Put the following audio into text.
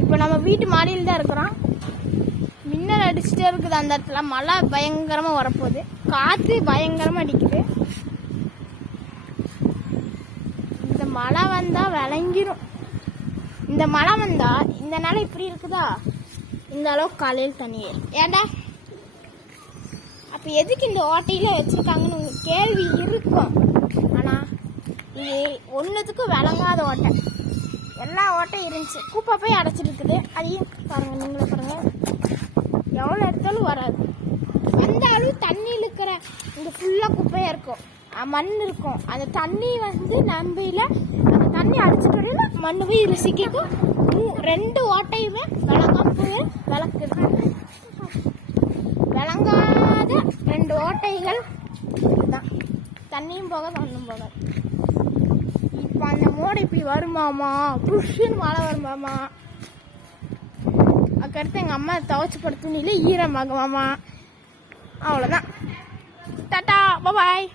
இப்போ நம்ம வீட்டு மாடியில் தான் இருக்கிறோம். மின்னல் அடிச்சுட்டே இருக்குது. அந்த இடத்துல மழை பயங்கரமா வரப்போகுது. காற்று பயங்கரமா அடிக்குது. இந்த மழை வந்தா விளங்கிரும். இந்த மழை வந்தா இந்த நாள் இப்படி இருக்குதா, இந்த அளவுக்கு காலையில் தண்ணி ஏறும். ஏண்டா அப்போ எதுக்கு இந்த ஓட்டையில வச்சிருக்காங்கன்னு உங்க கேள்வி இருக்கும். ஆனால் இது ஒன்றுத்துக்கும் விளங்காத ஓட்டை. எல்லா ஓட்டையும் இருந்துச்சு, குப்பை போய் அடைச்சிட்டு இருக்குது. அதையும் பாருங்க, நீங்களே பாருங்க, எவ்வளோ எடுத்தாலும் வராது. வந்தாலும் தண்ணி இழுக்கிற இங்கே ஃபுல்லாக குப்பையாக இருக்கும், மண் இருக்கும். அந்த தண்ணி நம்பியில் அந்த தண்ணி அடிச்சுட்டு வரையில மண் போய் ருசிக்கும். ரெண்டு ஓட்டையுமே விளங்காம போய் விளக்குது. விளங்காத ரெண்டு ஓட்டைகள் இதுதான். தண்ணியும் போகாது, மண்ணும் போகாது. இப்போ அந்த மோடை இப்படி வருமாமா, புஷ்ஷுன்னு மழை வருமாமா. அதுக்கடுத்து எங்கள் அம்மா துவைச்சு படுத்து துணியில ஈரமாகுமாமா. அவ்வளோதான். டாட்டா, பாய்.